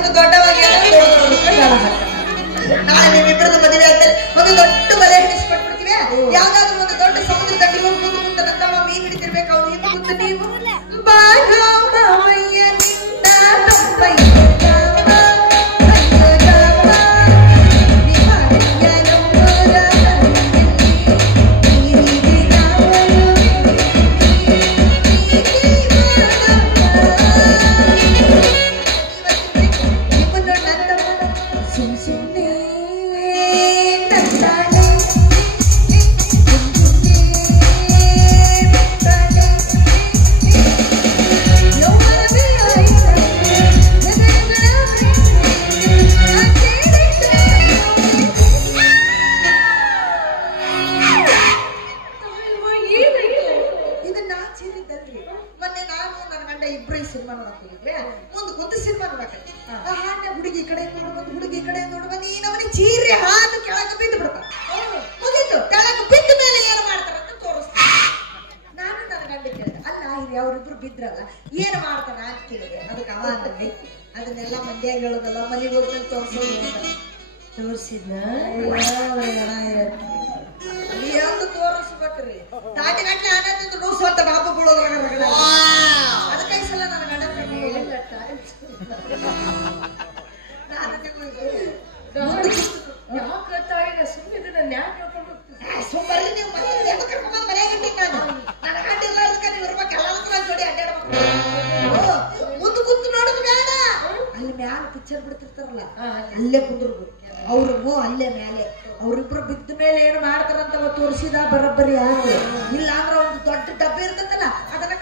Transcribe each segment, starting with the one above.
ಇದು ದೊಡ್ಡವಾಗಿ ನಾಳೆ ನೀವಿಬ್ಬರದ್ದು ಮದುವೆ ಆದ್ಮೇಲೆ ಒಂದು ದೊಡ್ಡ ಬಲೆ ಹಿಡಿಸ್ಕೊಟ್ಬಿಡ್ತೀವಿ. ಯಾವ್ದಾದ್ರು ಒಂದು ದೊಡ್ಡ ಸಮುದ್ರ ದಂಡಿ ಹೋಗಿ ಮುಂದೆ ಕುಂತ ಮೀನ್ ಹಿಡಿತಿರ್ಬೇಕು. ಅವ್ರು ಹಿಂದೆ ಕುಂತ ನೀವು ಅವರಿಬ್ರು ಬಿದ್ರಲ್ಲ ಏನ್ ಮಾಡ್ತಾರ ಅಂತ ಕೇಳಿದೆ. ಅದಕ್ಕೆ ಅವ ಅಂದ್ರಿ ಅದನ್ನೆಲ್ಲ ಮಂಡ್ಯಗಳದಲ್ಲ ಮನೆಗೆ ಹೋಗ್ತಾನೆ ತೋರಿಸಿದ್ನ ಎಂದು ತೋರಿಸ್ಬೇಕ್ರಿ. ತಾಟಿ ಗಂಟೆ ಆನಂದ ನೋಸುವಂತ ಡಾಬುಗಳು ಅದಕ್ಕೆ ಈ ಸಲ ನನ್ನ ಗಂಡ ಮುಂದೆ ಕುಂತು ನೋಡುದು ಬೇಡ. ಅಲ್ಲಿ ಮ್ಯಾಲ ಪಿಕ್ಚರ್ ಬಿಡ್ತಿರ್ತಾರಲ್ಲ ಅಲ್ಲೇ ಕುಂದ್ರದು ಅವ್ರಿಗೂ ಅಲ್ಲೇ ಮೇಲೆ ಅವ್ರಿಬ್ರು ಬಿದ್ದ ಮೇಲೆ ಏನು ಮಾಡ್ತಾರಂತವ ತೋರಿಸಿದ ಬರೋಬ್ಬರಿ ಯಾರು ಇಲ್ಲ ಅಂದ್ರೆ ಒಂದು ದೊಡ್ಡ ಡಬ್ಬಿ ಇರ್ತದಲ್ಲ ಅದನ್ನ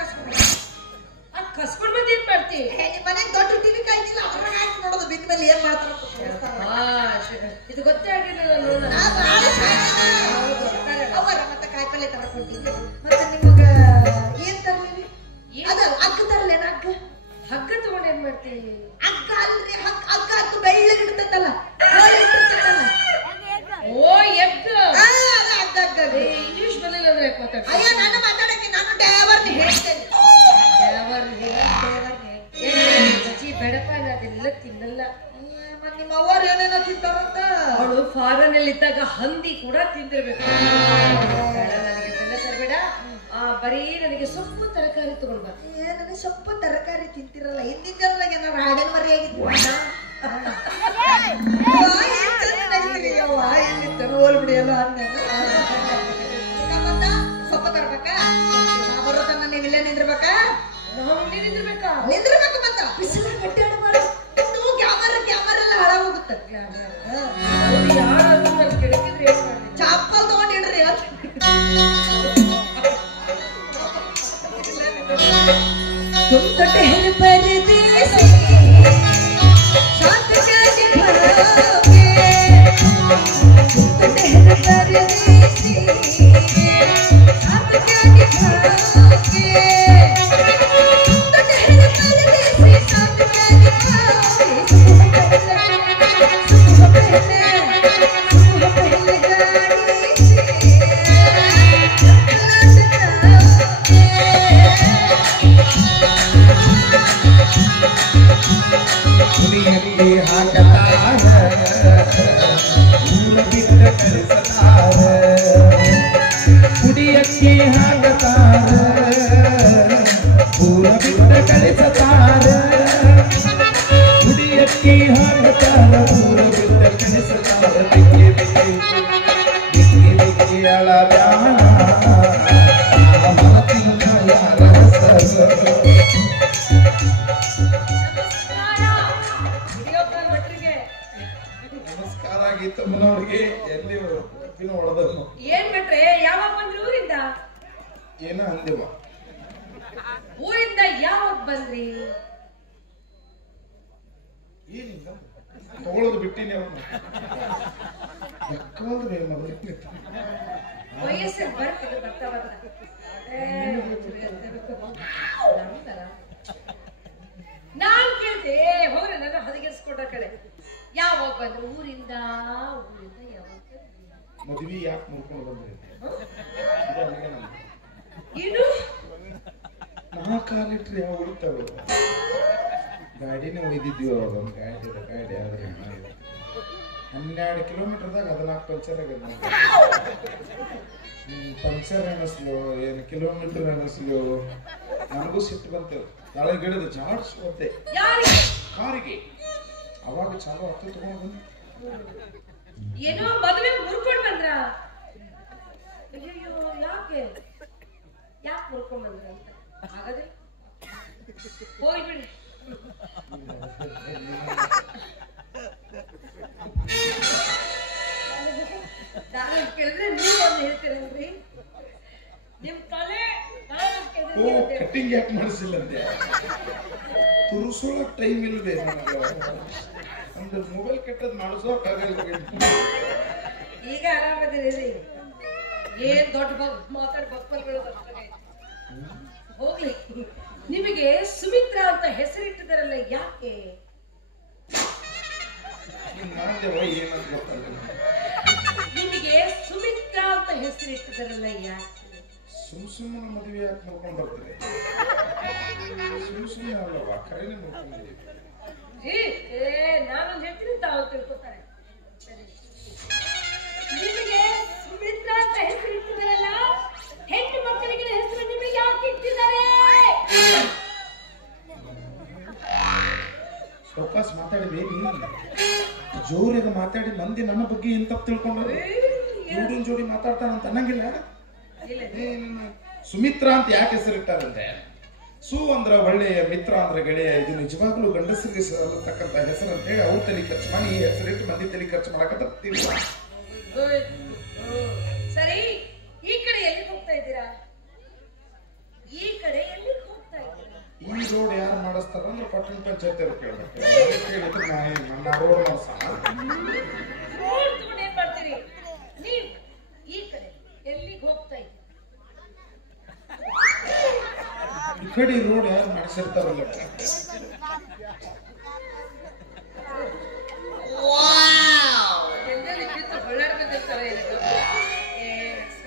ಕಸ್ಕೊಂಡ್ ಬಂದು ಏನ್ ಮಾಡ್ತಿ? ನಿಮ್ ಮನೆಗೆ ದೊಡ್ಡ ಟಿವಿ ಕಾಯ್ತಿಲ್ಲ ಅದ್ರಾಗ ಹಾಕಿ ನೋಡೋದು ಬಿದ್ದ ಮೇಲೆ ಏನ್ ಮಾಡ್ತಾರ ಇದು ಗೊತ್ತೇ ಆಗಿಲ್ಲ. ಅವರ ಮತ್ತೆ ಕಾಯಿಪಲ್ಲೆ ತಗೊಂಡಿದ್ದೆ. ಮತ್ತೆ ನಿಮಗ ಏನ್ ತರ್ಲಿ? ಅದ ಹಗ್ಗ ತರ್ಲೇನ? ಹಗ್ಗ ತಗೊಂಡ್ ಏನ್ ಮಾಡ್ತೀವಿ? ಹಗ್ಗ ಅಲ್ರಿ ಹಗ್ಗ ಹಗ್ಗ ಬೆಳ್ಳಗಿಡ್ತಲ್ಲ ಓ ಎಗ್ಗ ಹಗ್ಗ ಹಗ್ಗ ಇಂಗ್ಲಿಷ್ ಬರಲಿಲ್ಲ ಅಂದ್ರೆ ಮಾತಾಡ. ಅಯ್ಯೋ ನಾನು ಮಾತಾಡಕ್ಕೆ ನಾನು ಡ್ರೈವರ್ನ ಹೇಳ್ತೇನೆ. ಬೇಡಪ್ಪ ಅದೆಲ್ಲ ತಿನ್ನಲ್ಲ. ನಿಮ್ಮ ಅವರು ಏನೇನೋ ತಿಂತಾರಂತ. ಅವಳು ಫಾರನ್ ಅಲ್ಲಿ ಇದ್ದಾಗ ಹಂದಿ ಕೂಡ ತಿಂದಿರ್ಬೇಕು. ನನಗೆ ಬೆಲ್ಲ ತರಬೇಡ, ಬರೀ ನನಗೆ ಸೊಪ್ಪು ತರಕಾರಿ ತಗೊಂಡ್ ಬಾ. ನನಗೆ ಸೊಪ್ಪು ತರಕಾರಿ ತಿಂತಿರಲ್ಲ. ಹಿಂದಿನ ಜನರಾಗ ಏನಾರು ಹಾಡಿನ ಮರಿ ಆಗಿತ್ತು ಹೋಲ್ಬಿಡಿ ಎಲ್ಲ ಸೊಪ್ಪು ತರ್ಬೇಕಾ? ಬರೋದನ್ನ ನೀವು ಇಲ್ಲೇ ನಿಂದಿರ್ಬೇಕಾ? ನಾವು ನಿಂದಿರ್ಬೇಕಾ? ನಿಂದಿರ್ಬೇಕು. ಮತ್ತ ಬಿಸಿಲ ಗಟ್ಟಿ ಆಡಬಾರ್ದು. ಕ್ಯಾಮರ ಎಲ್ಲ ಹಾಳ ಹೋಗುತ್ತೆ. ಚಾಪಲ್ ತಗೊಂಡಿಡ್ರಿ. तुम तो ठहर परदेसी साथ क्या निभाओगे? तुम तो ठहर परदेसी साथ क्या निभाओगे? तुम तो ठहर परदेसी साथ क्या निभाओगे? सुबह पहले गाड़ी से ಕುಡಿಯಕ್ಕೆ ಹಾಕತಾರ ಊರ ಬಿಟ್ಟ ಕಳಿಸತಾರ ಕುಡಿಯಕ್ಕೆ ಹಾಕತಾರ ಊರ ಬಿಟ್ಟ ಕಳಿಸತಾರ ಕುಡಿಯಕ್ಕೆ ಹಾಕತಾರ ಊರ ಬಿಟ್ಟ ಕಳಿಸತಾರ ಬಿಕ್ಕಿ ಬಿಕ್ಕಿ ಬಿಕ್ಕಿ ಬಿಕ್ಕಿ ಅಳಬ್ಯಾಣ ಮನತಿಲ್ಲ ಯಾರ ಹೆಸರು. ನಮಸ್ಕಾರ ಗೀತಮ್ಮನವ್ರಿಗೆ ಎಲ್ಲಿ ಹೊಡೆದ್ರು. ಏನ್ ಬಿಟ್ರೆ ಯಾವಾಗ ಬಂದ್ರಿ ಊರಿಂದ? ಏನ ಅಂದಿವ ಊರಿಂದ ಯಾವಾಗ ಬಂದ್ರಿ? ಏನಿಲ್ಲ ತಗೊಳ್ಳೋದು ಬಿಟ್ಟಿನಿ ಅವನು ವಯಸ್ಸಿಗೆ ಬರ್ತದೆ ಬರ್ತಾ ಬರ್ತಾ ನಾನ್ ಕೇಳ್ದೆ ಹೋಗ್ರೆ ನನ್ನ ಹದಗೆಸ್ಕೊಂಡ ಕಡೆ ಯಾವಾಗ ಬಂದ್ರು ಊರಿಂದ? ಊರಿಂದ ಯಾವಾಗ ಮದ್ವಿ ಯಾಕೆ ಮುಡ್ಕೊಂಡು ಬಂದ್ರಿ? ಏನು 4 ಲೀಟರ್ ಯಾವ ಉಳಿತಾವ ಗಾಡಿನೇ ಒಯ್ದಿದ್ವಿ ಅವಾಗ ಒಂದು ಗಾಡಿ ಆದ್ರೆ 12 ಕಿಲೋಮೀಟರ್ದಾಗ 14 ಪಂಚರ್ ಆಗ್ಯದ. ಪಂಚರ್ ಅನ್ನಿಸ್ಲು ಏನು ಕಿಲೋಮೀಟರ್ ಅನ್ನಿಸ್ಲು. ನನಗೂ ಸಿಟ್ಟು ಬಂತು. ನಾಳೆ ಗಿಡದ ಜಾಡ್ಸ್ಕೊತ್ತೆ ಕಾರಿಗೆ. ಅವಾಗ ಚಾಲು ಹತ್ತು ತಗೊಂಡು ಬಂದು ಏನೋ ಮದುವೆ ಮುರ್ಕೊಂಡ್ ಬಂದ್ರ. ಅಯ್ಯೋ ಯಾಕೆ ಮುರ್ಕೊಂಡ್ ಬಂದ್ರ ಅಂತ ಹಾಗಾದ್ರೆ ಹೋಗ್ಬಿಡಿ. ನಾನು ಕೇಳಿದ್ರೆ ನೀವು ಒಂದು ಹೇಳ್ತೀರಲ್ರಿ ನಿಮ್ ತಲೆ. ಕಟ್ಟಿಂಗ್ ಯಾಕೆ ಮಾಡಿಸಿಲ್ಲ ಅಂತೆ. ತುರ್ಸೋಳಕ್ ಟೈಮ್ ಇಲ್ಲದೆ ಒಂದು ಮೊಬೈಲ್ ಕೆಟ್ಟದ್ ಮಾಡಿಸೋಕಾಗಲ್ಲ. ಈಗ ಆರಾಮದಿರಿ. ಏನ್ ದೊಡ್ಡ ಮಾತಾಡ ಬಪ್ಪಲ್ಗಳು ಬರ್ತಾರೆ. ಹೋಗ್ಲಿ, ನಿಮಗೆ ಸುಮಿತ್ರಾ ಅಂತ ಹೆಸರಿಟ್ಟಿದಾರಲ್ಲ ಯಾಕೆ? ನಿಮಗೆ ಸುಮಿತ್ರಾ ಅಂತ ಹೆಸರಿಟ್ಟಿದಾರಲ್ಲ ಯಾಕೆ? ಸುಮ್ಮನೆ ಮದುವೆ ಯಾಕೆ ನೋಡ್ಕೊಂಡು ಬರ್ತೀರಿ? ಸುಮ್ಮನೆ ಅಲ್ಲವಾ, ಕರೆನೇ ನೋಡ್ಕೊಂಡಿದ್ದೀವಿ. ನಾನೊಂದು ಹೇಳ್ತೀನಿ ತಾವು ತಿಳ್ಕೊತಾರೆ. ನಿಮಗೆ ಸುಮಿತ್ರಾ ಅಂತ ಹೆಸರಿಟ್ಟಿದಾರಲ್ಲ, ಹೆಣ್ಣು ಮಕ್ಕಳಿಗೆ ಹೆಸರು ನಿಮಗೆ ಯಾಕೆ ಇಟ್ಟಿದ್ದಾರೆ? ಸೌಕಾಸ್ ಮಾತಾಡಿಬೇಡಿ, ಜೋರಿಗೆ ಮಾತಾಡಿ ಮಂದಿ ನನ್ನ ಬಗ್ಗೆ ಏನ್ ತಪ್ಪು ತಿಳ್ಕೊಂಡ್ರೆ ಜೋಡಿ ಮಾತಾಡ್ತಾನಂತ ಅನ್ನಂಗಿಲ್ಲ. ಸುಮಿತ್ರಾ ಅಂತ ಯಾಕೆ ಹೆಸರಿಟ್ಟಾರಂತೆ? ಸು ಅಂದ್ರ ಒಳ್ಳೆಯ, ಮಿತ್ರ ಅಂದ್ರ ಗೆಳೆಯ. ಇದು ನಿಜವಾಗ್ಲೂ ಗಂಡಸರಿಗೆ ಸಲ್ಲತಕ್ಕಂತ ಹೆಸರು ಅಂತ ಹೇಳಿ ಅವ್ರು ತಲೆ ಖರ್ಚು ಮಾಡಿ ಈ ಹೆಸರಿಟ್ಟು ಮಂದಿ ತಲೆ ಖರ್ಚು ಮಾಡಕತ್ತೀವಿ. ಸರಿ, ಈ ಕಡೆ ಎಲ್ಲಿಗೆ ಹೋಗ್ತಾ ಇದ್ದೀರಾ? ಈ ಕಡೆ ಎಲ್ಲಿಗೆ ಹೋಗ್ತಾ ಇದ್ದೀರಾ? ಈ ರೋಡ್ ಯಾರು ಮಾಡಿಸ್ತಾರ ಅಂದ್ರೆ ಪಟ್ಟಣ ಪಂಚಾಯತ್ ಅವ್ರು ಕೇಳ್ಬೇಕು. ನನ್ನ ರೋಡ್ ಏನ್ ಮಾಡ್ತೀರಿ ನೀವು? ಈ ಕಡೆ ಎಲ್ಲಿಗೆ ಹೋಗ್ತಾ ಇದ್ದೀರಾ? ಈ ಕಡೆ ರೋಡ್ ಯಾರು ಮಾಡಿಸಿರ್ತಾರಲ್ಲ,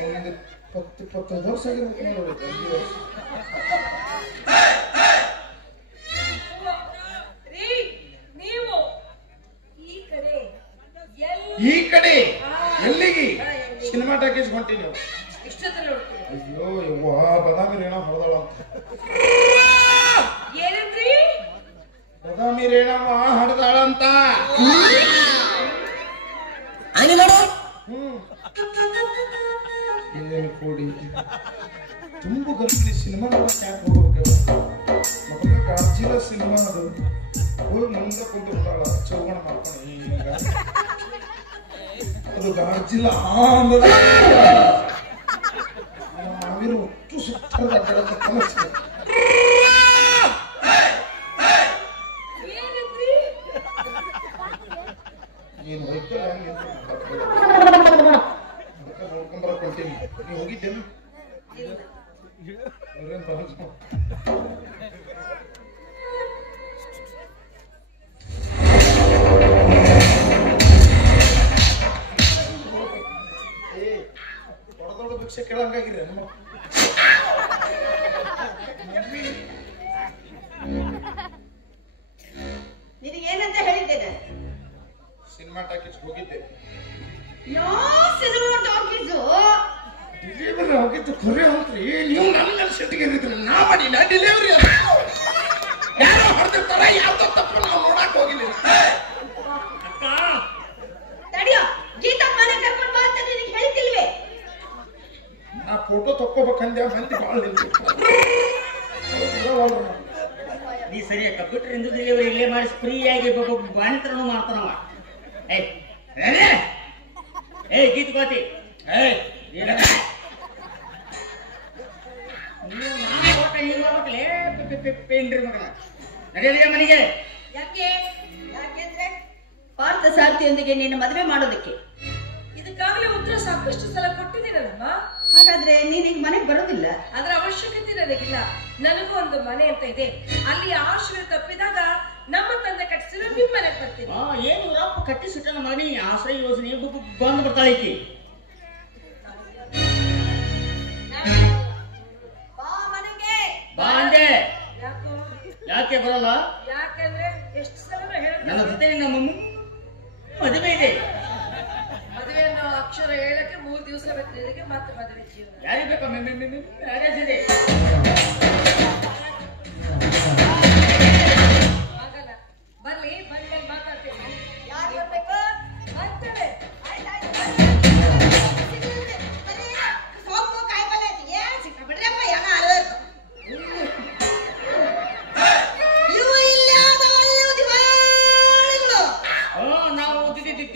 ಒಂದು 10-25 ವರ್ಷ ಆಗಿರ್ಬೇಕು ನೋಡಿ. 5 ವರ್ಷ. ನೀವು ಈ ಕಡೆ ಎಲ್ಲಿಗೆ? ಸಿನಿಮಾ ಟಾಕೀಸ್ ಹೊಂಟೀನಿ. ಅಯ್ಯೋ ಯವ್ವ, ಬದಾಮಿ ರೇಣ ಹೊಡೆದಳ ಅಂತ. ಏನಂದ್ರಿ? ಬದಾಮಿ ರೇಣಮ್ಮ ಹೊಡೆದಾಳ ಅಂತ. ಕೂಡಿ ತುಂಬ ಗರ್ಭಿಣಿ ಸಿನಿಮಾ ನೋಡಕ್ ಯಾಕೆ ಹೋಗ್ಬೇಕು? ಮಕ್ಕಳ ಗಾರ್ಜಿಲ ಸಿನಿಮಾ ಅದು. ಹೋಗಿ ಮುಂದೆ ಕುಂತು ಬಿಟ್ಟಾಳ ಚೌಗಣ ಮಾಡ್ಕೊಂಡು. ಈಗ ಅದು ಗಾರ್ಜಿಲ ಮಾವಿನ ಒಟ್ಟು ಸುತ್ತದ ಕನಸು. ನೀನು ಹೋಯ್ಕಲ್ಲ ನೋಡ್ಕೊಂಡ್ಬರಕೊಳ್ತೀನಿ. ನೀವು ಹೋಗಿದ್ದೇನು? ದೊಡ್ಡ ಭಿಕ್ಷೆ ಕೇಳಂಗಾಗಿದೆ ನಮ್ಮ. ನಿನಗೇನಂತ ಹೇಳಿದ್ದೇನೆ? ಸಿನಿಮಾ ಟಾಕೀಸ್ ಹೋಗಿದ್ದೆ. ಯಾವ ಸಿನಿಮಾ ಟಾಕೀಸು? ಡೆಲಿವರಿ ಹೋಗಿದ್ದು ಖರೆ ಅಂತ್ರಿ. ನೀವು ನನ್ನ ಮೇಲೆ ಸಿಟ್ಟಿಗೆರಿದ್ರಿ. ನಾ ಮಾಡಿಲ್ಲ ಡೆಲಿವರಿ. ಯಾರೋ ಹೊಡೆದಿರ್ತಾರ, ಯಾವ್ದೋ ತಪ್ಪು ನಾವು ನೋಡಕ್ ಹೋಗಿಲ್ಲ. ಅಕ್ಕ ತಡಿಯೋ, ಗೀತಾ ಮನೆ ಕರ್ಕೊಂಡು ಬಾ ಅಂತ ನಿನಗೆ ಹೇಳ್ತಿಲ್ವೇ? ನಾ ಫೋಟೋ ತಕ್ಕೋಬೇಕಂದ್ಯಾ, ಮಂದಿ ಭಾಳ ನಿಂತಿತ್ತು. ನೀ ಸರಿಯ ಕಂಪ್ಯೂಟರ್ ಇಂದು ಡೆಲಿವರಿ ಇಲ್ಲೇ ಮಾಡಿಸಿ ಫ್ರೀಯಾಗಿ ಬಾಣಿತರನು ಮಾಡ್ತಾನವ. ಏಯ್ ಗೀತ್ ಗೋತಿ, ನೀವು ನಾನು ಕೊಟ್ಟ ಹಿಂಗ್ ಹೋಗ್ಬೇಕಲೇ ಪೇಂಡ್ರಿ ಮಗನ. ನಡೆಯಲಿಲ್ಲ ಮನೆಗೆ. ಯಾಕೆಂದ್ರೆ ಪಾರ್ಥ ಸಾರಥಿಯೊಂದಿಗೆ ನೀನು ಮದುವೆ ಮಾಡೋದಕ್ಕೆ. ಇದಕ್ಕಾಗಲೇ ಉತ್ತರ ಸಾಕಷ್ಟು ಸಲ ಕೊಟ್ಟಿದ್ದೀರಲ್ಲಮ್ಮ. ಹಾಗಾದ್ರೆ ನೀನ್ ಈಗ ಮನೆಗೆ ಬರೋದಿಲ್ಲ? ಅದರ ಅವಶ್ಯಕತೆ ನನಗಿಲ್ಲ. ನನಗೂ ಒಂದು ಮನೆ ಅಂತ ಇದೆ. ಅಲ್ಲಿ ಆಶ್ರಯ ತಪ್ಪಿದಾಗ ನಮ್ಮ ತಂದೆ ಕಟ್ಟಿಸಿದ್ರೆ ನಿಮ್ಮ ಮನೆಗೆ ಬರ್ತೀನಿ. ಏನು ಇವರಪ್ಪ ಕಟ್ಟಿಸಿಟ್ಟ ನಮ್ಮ ಮನೆ ಆಶ್ರಯ ಯೋಜನೆ ಬಂದು ಬರ್ತಾಳೆ ಈಕಿ. ಬಾ ಮನೆಗೆ ಬಾ ಅಂದೆ. ಯಾಕೋ? ಯಾಕೆ ಬರಲ್ಲ? ಯಾಕೆ ಅಂದ್ರೆ ಎಷ್ಟು ಸಲ ನನ್ನ ಹೇಳ್ತಾರೆ ಜೊತೆ ನಮ್ಮ ಮದುವೆ ಇದೆ. ಮದುವೆ ಅನ್ನೋ ಅಕ್ಷರ ಹೇಳಕ್ಕೆ 3 ದಿವಸ ಬೇಕು ನಿನಗೆ, ಮತ್ತೆ ಮದುವೆ ಜೀವನ ಯಾರಿಗೆ ಬೇಕು ಮ್ಯಾರೇಜ್ ಇದೆ. ಆಗಲ್ಲ. ಬರ್ಲಿ ಬಂದ್ಮೇಲೆ ಮಾತಾಡ್ತೀನಿ. ಯಾರು ಬರ್ಬೇಕು ಬರ್ತಾಳೆ. ಸೊಪ್ಪು ಕಾಯಿಪಲ್ಲೆ ಏನ್ ಸಿಕ್ಕಾಬಿಡ್ರಪ್ಪ ಎಲ್ಲ ಅಳಬೇಕು. ಇವು ಇಲ್ಲೇ ಆದವಲ್ಲ ದಿವಾಳಿಗಳು. ನಾವು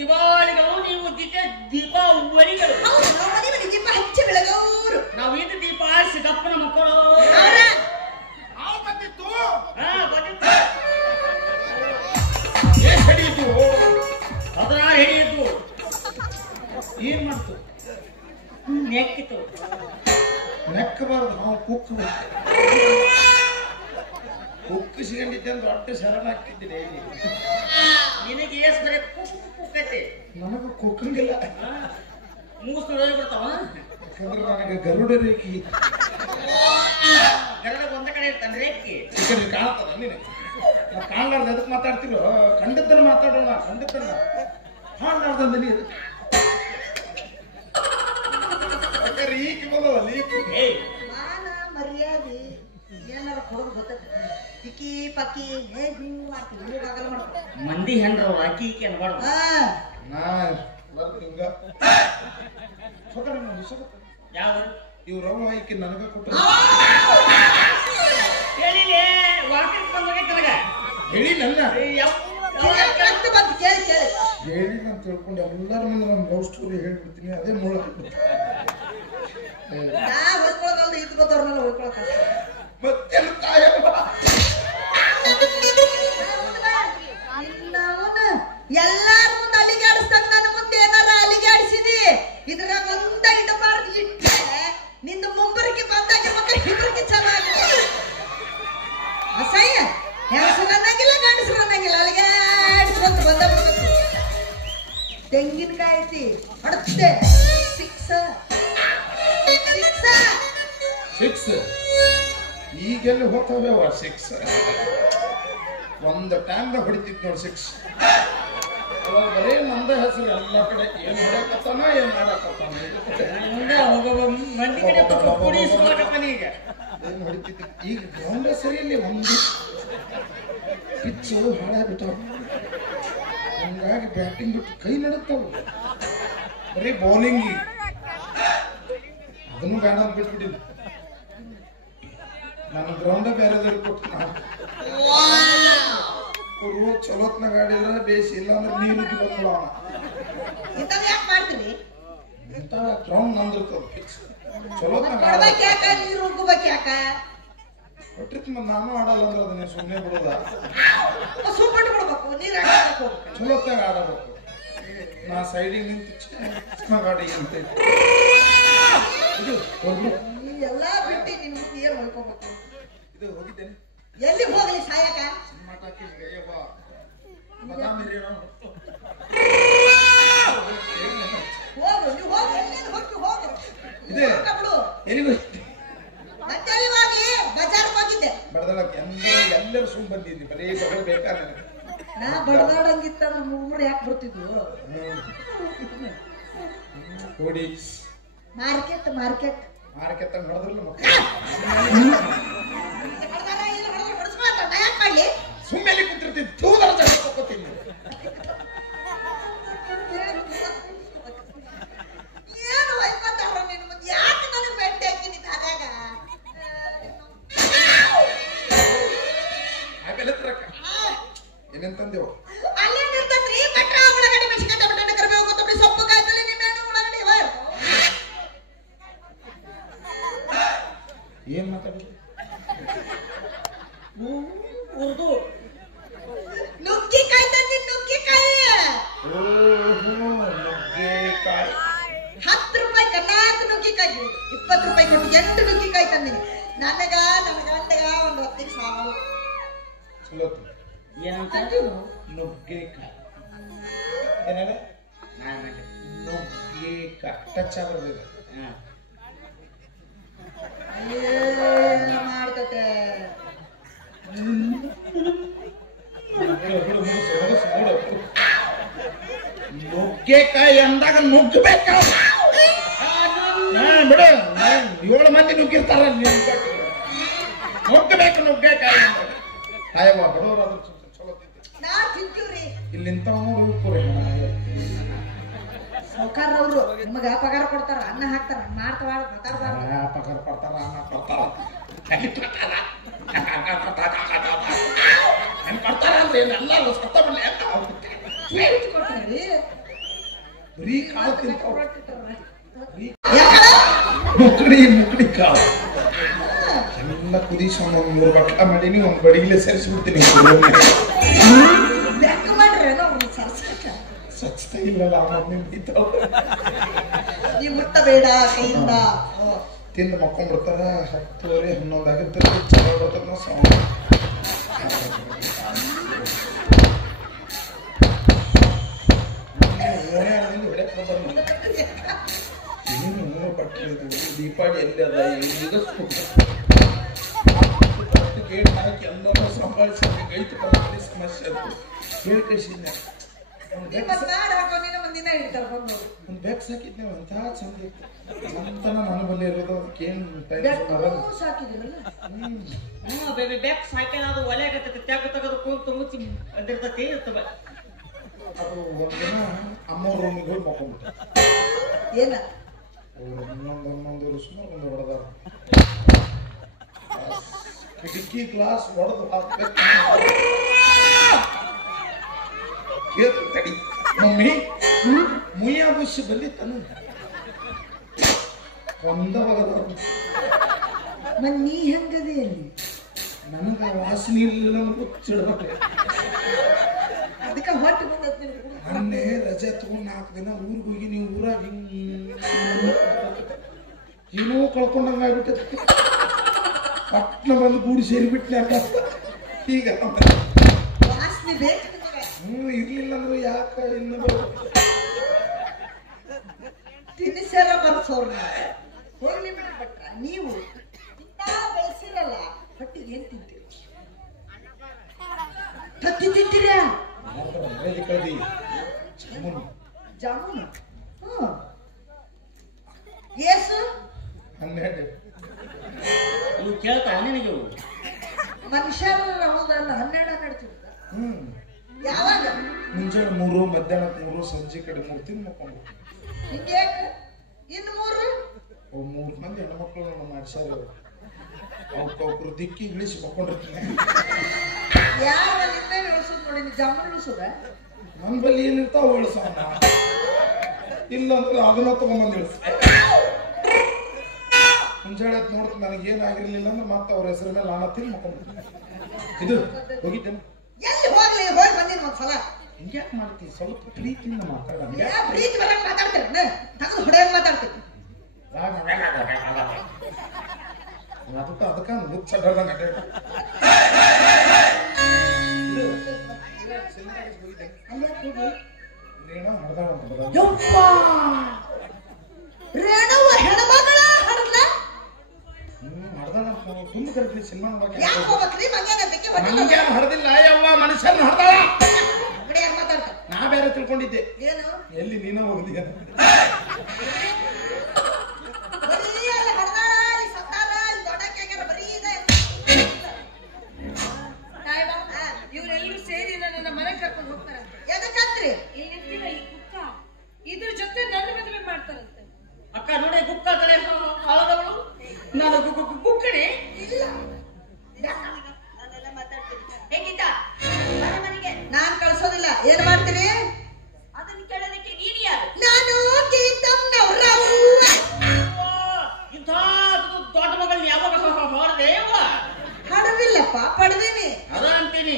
ದಿವಾಳಿಗಳು, ನೀವು ದೀಪಾವಳಿಗಳು. ಹೌದು, ನಾವು ಮನೆ ಮನೆ ದೀಪ ಹಚ್ಚಿ ಬೆಳಗವರು. ನಾವು ಇದು ದೀಪ ಆರಿಸಿ ದಪ್ಪನ ಮಕ್ಕಳು. ಅವ್ರ ಹಾವು ಬಂದಿತ್ತು ಬಂದಿತ್ತು. ಏನ್ ಹಿಡಿಯಿತು ಅದರ ಹಿಡಿಯಿತು, ಏನ್ ಮಾಡ್ತು ನೆಕ್ಕಿತು. ನೆಕ್ಕಬಾರದು ಹಾವು ಕುಕ್ಕಬೇಕು. ಕುಕ್ಕು ಸಿಗಂಡಿದ್ದೆ ಅಂದ್ರೆ ದೊಡ್ಡ ಶರಣ ಆಗ್ತಿದ್ದೀನಿ. ನಿನಗೆ ಏಸ್ ಬರೀ ಕುಕ್ಕತ್ತೆ, ನನಗೂ ಕುಕ್ಕಂಗಿಲ್ಲ. ಮೂಸ್ ನೋಡಿ ಬಿಡ್ತಾವ. ಯಾಕಂದ್ರೆ ನನಗೆ ಗರುಡ ರೇಖಿ ಗರಡ ಒಂದ ಕಡೆ ಇರ್ತಾನೆ ರೇಖಿ. ಈ ಕಾಣ್ತದ ನೀನು ಕಾಣ್ಲಾರ್ದು ಅದಕ್ಕೆ ಮಾತಾಡ್ತಿರೋ? ಖಂಡಿತನ ಮಾತಾಡೋಣ, ಖಂಡಿತನ ಕಾಣ್ಲಾರ್ದಂದ ನೀರು ಲೀಕ್ ಬಂದವ ಲೀಕ್. ಏಯ್ ಮಾನ ಮರ್ಯಾದೆ ಏನಾರ ಕೊಡೋದು ಗೊತ್ತೈತಿ. ಪಿಕ್ಕಿ ಪಕ್ಕಿ ಹೇಗೂ ಮಾಡ್ತೀವಿ, ಹೋಗಾಗಲ್ಲ ಮಾಡ್ತೀವಿ. ಮಂದಿ ಹೆಣ್ರವ್ರು ಅಕ್ಕಿ ಈಕಿ ಅನ್ಬಾರ್ದು. ನಾ ಬರ್ತೀನಿ ಹಿಂಗ ಯಾವ ಇವ್ ರವ ಐಕಿ ನನಗ ಕೊಟ್ಟ ಹೇಳಿಲೇ ವಾಕಿಂಗ್ ಬಂದೋಗೈತೆ ನನಗ. ಹೇಳಿ ನನ್ನ ಬಂದು ಕೇಳಿ ಕೇಳಿ ಹೇಳಿ ನಾನು ತಿಳ್ಕೊಂಡು ಎಲ್ಲರ ಮುಂದೆ ನನ್ನ ಲವ್ ಸ್ಟೋರಿ ಹೇಳ್ಬಿಡ್ತೀನಿ. ಅದೇ ಮುಳ್ಳ ನಾ ಹೊಯ್ಕೊಳಕಲ್ದು ಇದ್ ಗೊತ್ತವ್ರನ್ನೆಲ್ಲ ಹೊಯ್ಕೊಳಕ ಮತ್ತೆ ತಾಯವ್ವ ಎಲ್ಲಾರ ಮುಂದೆ ಅಲಿಗಾಡಿಸ್ದಂಗ ನನ್ನ ಮುಂದೆ ಏನಾರ ಅಲಿಗಾಡಿಸಿದಿ ಇದ್ರಾಗ ಒಂದ ಇಡಬಾರ್ದು ಇಟ್ಟೆ ನಿಂದ ಮುಂಬರಿಗೆ ಬಂದಾಗೆ ಮತ್ತೆ ಹಿಡ್ರಿಗೆ ಚೆನ್ನಾಗಿ ಅಸಹ್ಯ ಹೆಂಗಸರು ಅನ್ನಂಗಿಲ್ಲ ಗಂಡಸರು ಅನ್ನಂಗಿಲ್ಲ ಅಲಿಗಾಡಿಸ್ಕೊಂತ ಬಂದ ಬಿಡ್ಬೇಕು. ತೆಂಗಿನಕಾಯಿ ಐತಿ ಹೊಡತ್ತೆ ಸಿಕ್ಸ ಸಿಕ್ಸ್ ಈಗೆಲ್ಲ ಹೋಗ್ತಾವ ಸಿಕ್ಸ್. ಒಂದು ಟೈಮ್ದಾಗ ಹೊಡಿತಿತ್ತು ನೋಡಿ ಸಿಕ್ಸ್. ಅವಾಗ ಬರೀ ನಂದ ಹೆಸರು ಎಲ್ಲ ಕಡೆ ಏನ್ ಹೊಡಕತ್ತಾನ ಏನ್ ಮಾಡಕತ್ತಾನ ಮುಂದೆ ಹೋಗುವ ಮಂದಿ ಕಡೆ ಕುಡಿ ಸುಮ್ಮಕತ್ತಾನ ಈಗ. ಏನ್ ಹೊಡಿತಿತ್ತು. ಈಗ ಗ್ರೌಂಡ್ ಸರಿ ಇಲ್ಲಿ ಒಂದು ಪಿಚ್ಚು ಹಾಳಾಗ್ಬಿಟ್ಟಾವ. ಹಂಗಾಗಿ ಬ್ಯಾಟಿಂಗ್ ಬಿಟ್ಟು ಕೈ ನಡುತ್ತಾವ. ಬರೀ ಬೌಲಿಂಗ್ ಅದನ್ನು ಬೇಡ ಅಂತ ಬಿಟ್ಬಿಟ್ಟಿದ್ದು. ನಾನು ಗ್ರೌಂಡ ಬೇರೆದವ್ರಿಗೆ ಕೊಟ್ಟು ಅವರು ಚಲೋತ್ನ ಗಾಡಿದ್ರೆ ಬೇಸಿ ಇಲ್ಲ ಅಂದ್ರೆ ನೀರಿಗೆ ಬಂದ್ಬಿಡ ಇಂಥವ್ ಯಾಕೆ ಮಾಡ್ತೀವಿ ಇಂಥ ಗ್ರೌಂಡ್ ನಂದಿರ್ತದ ಚಲೋತ್ನ ಗಾಡಿ ಕೊಡ್ಬೇಕು ಯಾಕ ನೀರು ಉಗ್ಬೇಕು ಯಾಕ ಕೊಟ್ಟಿರ್ತ ನಾನು ಆಡಲ್ಲ ಅಂದ್ರೆ ಅದನ್ನ ಸುಮ್ಮನೆ ಬಿಡೋದ. ಸುಮ್ಮನೆ ಬಿಡ್ಬೇಕು ನೀರು ಹಾಕಬೇಕು ಚಲೋತ್ನಾಗ ಆಡಬೇಕು. ನಾ ಸೈಡಿಗೆ ನಿಂತು ಗಾಡಿ ಅಂತ ಇದು ಹೋಗ್ಲಿ. ನೀ ಎಲ್ಲಾ ಬಿಟ್ಟು ನಿನ್ ಮುಂದೆ ಏನ್ ಹೊಯ್ಕೋಬೇಕು. ಇದು ಹೋಗಿದ್ದೇನೆ ಎಲ್ಲಿ ಹೋಗ್ಲಿ ಸಾಯಕ ಹೋಗು ನೀವು ಹೋಗಿ ಎಲ್ಲೇನು ಹೋಗಿ ಹೋಗು ಇದೆ ಬಿಡು. ಎಲ್ಲಿಗೂ ಮತ್ತೆ ಎಲ್ಲಿ ಹೋಗ್ಲಿ ಬಜಾರ್ಗೆ ಹೋಗಿದ್ದೆ ಬಡದಳಕ್ಕೆ ಎಲ್ಲರೂ ಸುಮ್ ಬಂದಿದ್ದಿ ಬರೀ ಬಡ ಬೇಕಾದ್ರೆ ನಾ ಬಡದಾಡಂಗಿತ್ತಂದ್ರೆ ಮೂರು ಯಾಕೆ ಬರ್ತಿದ್ವು. ಕೋಡಿ ಮಾರ್ಕೆಟ್ ಮಾರ್ಕೆಟ್ ಮಾರ್ಕೆಟ್ ನೋಡಿದ್ರಲ್ಲ ಮತ್ತೆ ಸುಮ್ಮನೆ ಕುಂತಿರ್ತೀನಿ ತೂದರ ತಗೋತೀನಿ. ಏನು ಹೊಯ್ಕೊತಾರ ನಿನ್ ಮುಂದೆ ಯಾಕೆ ನನಗೆ ಬೆಟ್ಟೆ ಹಾಕಿನಿ ಅದಾಗ ಆಮೇಲೆ ಏನಂತಂದೇವು ಅಲ್ಲೇ ನಿರ್ತತ್ರಿ ಬಟ್ರ ಉಳ್ಳಾಗಡ್ಡಿ ಮೆಣಸಿನಕಾಯಿ ಟೊಮೆಟೊ ಕರಿಬೇವು ಕೊತ್ತಂಬರಿ ಸೊಪ್ಪು ಕಾಯಿಪಲ್ಲೆ ನಿಂಬೆಹಣ್ಣು ಉಳ್ಳಾಗಡ್ಡಿ ಇವ ಏನ್ ಮಾತಾಡಿದ್ರು ಉರ್ದು ನುಗ್ಗಿಕಾಯಿ ತಂದಿ ನುಗ್ಗಿಕಾಯಿ ನುಗ್ಗೆಕಾಯಿ 10 ರೂಪಾಯಿ ಕರ್ನಾಟಕ ನುಗ್ಗಿಕಾಯಿ 20 ರೂಪಾಯಿ ಕೊಟ್ಟು 8 ನುಗ್ಗಿಕಾಯಿ ತಂದಿನಿ. ನನ್ನ ಗಂಡಗ ಒಂದು ಹೊತ್ತಿಗೆ ಸಾವು ಚಲೋ ಏನಂತ ನುಗ್ಗೆಕಾಯಿ ಏನಾಗ ನುಗ್ಗೆಕಾಯಿ ಟಚ್ ಆಗಬೇಕು. ಏನು ಮಾಡ್ತತೆ ನುಗ್ಗೆಕಾಯಿ ಅಂದಾಗ ನುಗ್ಗಬೇಕ ಬಿಡು 7 ಮಂದಿ ನುಗ್ಗಿರ್ತಾರ ನುಗ್ಗಬೇಕು ನುಗ್ಗೆಕಾಯಿ ಅಂದಾಗ ಕಾಯವ್ವ ಬಡವರು ಅದ್ರ ಚಲೋ ನಾ ತಿಂತೀವ್ರಿ ಇಲ್ಲಿಂತ ನೋಡಿ ಸೌಕಾರವ್ರು ನಿಮಗ ಪಗಾರ ಕೊಡ್ತಾರ ಅನ್ನ ಹಾಕ್ತಾರ ಮಾಡ್ತಾರ ಪಗಾರ ಕೊಡ್ತಾರ ಅನ್ನ ಕೊಡ್ತಾರ ಕೊಡ್ತಾರ ಅಂದ್ರೆ ಎಲ್ಲ ಸತ್ತ ಕೊಡ್ತಾರ್ರಿ ಬರೀ ಕಾಳು ತಿಂತಾವ ಮುಕ್ಕಡಿ ಕಾಳು ಎಲ್ಲ ಕುದಿಸೋಣ 3 ಬಟ್ಲ ಮಾಡೀನಿ ಒಂದ್ ಬಡಿಗಿಲೆ ಸೇರಿಸ್ಬಿಡ್ತೀನಿ ಲೆಕ್ಕ ಮಾಡ್ರಿ ಅವ್ರು ಸರ್ಸಕ್ಕ ಸಚ್ತಾ ಇಲ್ಲಲ್ಲ ಮಮ್ಮಿ ಬೀತಾವ ನೀ ಮುಟ್ಟಬೇಡ ಕೈಯಿಂದ ತಿಂದು ಮಕ್ಕೊಂಡ್ಬಿಡ್ತಾರ 10:30 11 ಆಗಿರ್ತಾರೆ ಚಲೋ ಬರ್ತದ ಸೌಂಡ್ ದೀಪಾವಳಿ ಎಲ್ಲಿ ಅದ ಈಗ ಗೇಟ್ ಹಾಕಿ ಎಲ್ಲರೂ ಸಂಭಾಳಿಸಿ ಗೈತು ಬರೋದೇ ಸಮಸ್ಯೆ ಅದು ಹೇಳಿ ಕಳಿಸಿದ್ದೆ ಒಂದು ಬ್ಯಾಗ್ಸ್ ಹಾಕಿದ್ದೆ ಅಂತ ಚಂದ ಚಂದನ ನನ್ನ ಬಲ್ಲಿ ಇರೋದು ಅದಕ್ಕೇನು ಬೆಕ್ಸ್ ಹಾಕ್ಯಾನ ಒಲೆ ಆಗತ್ತೆ ತ್ಯಾಗ ತೆಗೆದು ಕೂತು ಮುಚ್ಚಿ ಅಂದಿರ್ತತಿ ಅದು ಒಂದಿನ ಅಮ್ಮ ರೂಮಿಗೆ ಹೋಗಿ ಮಕ್ಕೊಂಡ್ಬಿಟ್ಟೆ ಏನ ಇನ್ನೊಂದು ಸುಮಾರು ಒಂದು ಹೊಡೆದಾರ ಕಿಟಕಿ ಗ್ಲಾಸ್ ಹೊಡೆದು ಹಾಕ್ಬೇಕು ತಡಿ ಮಮ್ಮಿ ಮುಯ್ಯ ಬುಷ್ ಬಂದಿತ್ತನು ಒಂದವಾಗದ ನೀ ಹೆಂಗದಿ ಅಲ್ಲಿ ನನಗ ವಾಸನೆ ಇಲ್ಲ ಮುಚ್ಚಿಡ್ಬೇಕು ಅದಕ್ಕೆ ಹೊಟ್ಟೆ ಬಂದೈತಿ ಮೊನ್ನೆ ರಜೆ ತಗೊಂಡು 4 ದಿನ ಊರಿಗೆ ಹೋಗಿ ನೀವು ಊರಾಗ ಏನೋ ಕಳ್ಕೊಂಡಂಗ ಆಗ್ಬಿಟ್ಟೈತಿ ಪಟ್ನ ಬಂದು ಗೂಡಿ ಸೇರಿಬಿಟ್ನೆ ಅಂತ ಈಗ ವಾಸನೆ ಬೇಕು ಇರ್ಲಿಲ್ಲ ಅಂದ್ರೆ ಯಾಕ ಇನ್ನು ತಿನ್ನಿಸೆಲ್ಲ ಬರ್ಸೋರ್ ಹೋಗ್ಲಿ ಬಿಟ್ಟ ನೀವು ಬೆಳೆಸಿರಲ್ಲ ಹೊಟ್ಟಿಗೆ ಏನ್ ತಿಂತೀರಿ ತತ್ತಿ ತಿಂತೀರಾ ಜಾಮೂನು ಏಸು 12 ಇವು ಕೇಳ್ತಾ ನಿನಗೆ ಮನುಷ್ಯರು ಹೌದಲ್ಲ 12 ತಿಂತ ಯಾವಾಗ ಮುಂಜಾನೆ 3 ಮಧ್ಯಾಹ್ನಕ್ಕೆ 3 ಸಂಜೆ ಕಡೆ 3 ತಿಂದು ಮಕ್ಕೊಂಡು ಹಿಂಗೆ ಇನ್ನು 3 3 ಮಂದಿ ಹೆಣ್ಮಕ್ಳು ಮಾಡ್ಸ್ಯಾರ ಅವ್ರು ದಿಕ್ಕಿ ಇಳಿಸಿ ಮಕ್ಕೊಂಡಿರ್ತೀನಿ ಯಾರ ನಿಂದ ಇಳಿಸೋದು ನೋಡಿ ನೀವು ಜಾಮೂನು ಇಳಿಸೋದ ನನ್ನ ಬಲ್ಲಿ ಏನಿರ್ತಾವ ಇಳಿಸೋಣ ಇಲ್ಲ ಅಂದ್ರೆ ಅದನ್ನ ತಗೊಂಬಂದು ಇಳಿಸ ಮುಂಜಾನೆ ನೋಡ್ತೀನಿ ನನಗೆ ಏನಾಗಿರ್ಲಿಲ್ಲ ಅಂದ್ರೆ ಮತ್ತೆ ಅವ್ರ ಹೆಸರ ಮೇಲೆ ನಾನು ತಿಂದು ಮಕ್ಕೊಂಡ್ಬಿಡ್ತೀನಿ ಇದು ಹೋಗಿದ್ದೇನೆ ಎಲ್ಲಿ ಹೋಗ್ಲಿ ಹೋಗಿ ಬಂದಿನ ಒಂದ್ಸಲ ಹಿಂಗ್ಯಾಕೆ ಮಾಡ್ತೀವಿ ಸ್ವಲ್ಪ ಪ್ರೀತಿಯಿಂದ ಮಾತಾಡ ಪ್ರೀತಿ ಬರಂಗ್ ಮಾತಾಡ್ತೀರ ತಗದು ಹೊಡೆಯಂಗ್ ಮಾತಾಡ್ತೀವಿ ಅದಕ್ಕ ಮುಚ್ಚದಂಗ ರೇಣವ್ವ ಹೆಣ್ಮಗಳ ಹಡದ್ಲ ತುಂಬ ಕರೆಕ್ಟ್ಲಿ ಸಿನಿಮಾ ಯಾಕೆ ಹೋಗ್ಬೇಕ್ರಿ ಮಂಗ್ಯಾನ ಹಡದಿಲ್ಲ ಯವ್ವ ಮನುಷ್ಯನ ಹಡದಾಳ ಮಾತಾಡ್ತ ನಾ ಬೇರೆ ತಿಳ್ಕೊಂಡಿದ್ದೆ ಏನು ಎಲ್ಲಿ ನೀನ ಹೋಗಿದ್ಯ ಇವರೆಲ್ಲರೂ ಸೇರಿ ನನ್ನ ಮನೆಗೆ ಕರ್ಕೊಂಡು ಹೋಗ್ತಾರ ಎದಕ್ಕಂತ್ರಿ ಇಲ್ಲಿ ಈ ಕುಕ್ಕ ಇದ್ರ ಜೊತೆ ನನ್ನ ಮದುವೆ ಮಾಡ್ತಾರಂತೆ ಅಕ್ಕ ನೋಡಿ ಕುಕ್ಕ ತಲೆ ಹಾಳದವಳು ನಾನು ಕುಕ್ಕಣಿ ಇಲ್ಲ ಹೇಗಿದ್ದ ಮನೆಗೆ ನಾನ್ ಕಳ್ಸೋದಿಲ್ಲ ಏನ್ ಮಾಡ್ತೀರಿ ಅದನ್ನ ಕೇಳೋದಕ್ಕೆ ನೀನ್ ಯಾರು ನಾನು ಇಂಥ ದೊಡ್ಡ ಮಗಳನ್ನ ಯಾವಾಗ ಹೊರದೇವ ಹಡದಿಲ್ಲಪ್ಪ ಪಡ್ದೀನಿ ಅದ ಅಂತೀನಿ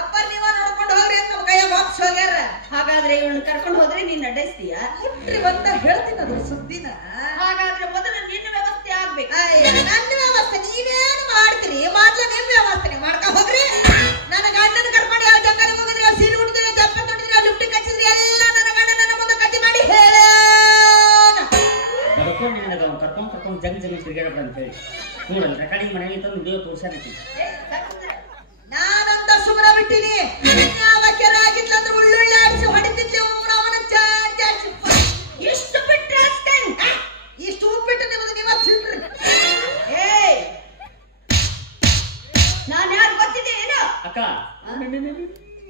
ಅಪ್ಪ ನೀವ ನೋಡ್ಕೊಂಡು ಹೋಗ್ರಿ ಅಂತ ನಮ್ಮ ಕೈಯ ವಾಪಸ್ ಹೋಗ್ಯಾರ ಹಾಗಾದ್ರೆ ಇವಳನ್ನ ಕರ್ಕೊಂಡು ಹೋದ್ರೆ ನೀನ್ ಅಡ್ಡಾಯಿಸ್ತೀಯ ಮುಟ್ರಿ ಬಂದ ಹೇಳ್ತೀನಿ ಅದ್ರ ಸುದ್ದಿನ ಹಾಗಾದ್ರೆ ಮೊದಲು ನಿನ್ನ ವ್ಯವಸ್ಥೆ ಆಗ್ಬೇಕು ನನ್ನ ವ್ಯವಸ್ಥೆ ನೀವೇನು ಮಾಡ್ತೀರಿ ಮೊದ್ಲು ನಿಮ್ ವ್ಯವಸ್ಥೆ ಮಾಡ್ಕೊ ಹೋಗ್ರಿ ನನ್ನ ಗಂಡನ ಕರ್ಕೊಂಡು ಯಾವ ಜಂಗಲ್ ಹೋಗಿದ್ರಿ ಸೀರೆ ಉಡಿದ್ರಿ ದಪ್ಪ ತೊಡಿದ್ರಿ ಲಿಫ್ಟ್ ಕಚ್ಚಿದ್ರಿ ಎಲ್ಲ ನನ್ನ ಗಂಡ ನನ್ನ ಮುಂದೆ ಕತ್ತಿ ಮಾಡಿ ಹೇಳ ಕರ್ಕೊಂಡ್ ಜಂಗ್ ತಿರ್ಗಾಡ ಅಂತ ಹೇಳಿ ನೋಡಲ್ಲ ರೆಕಾರ್ಡಿಂಗ್ ಮನೆಯಲ್ಲಿ ತಂದು ವಿಡಿಯೋ ತೋರ್ಸಾಕತ್ತಿ ನಾನಂತ ಸುಮ್ಮನೆ ಬಿಟ್ಟಿನಿ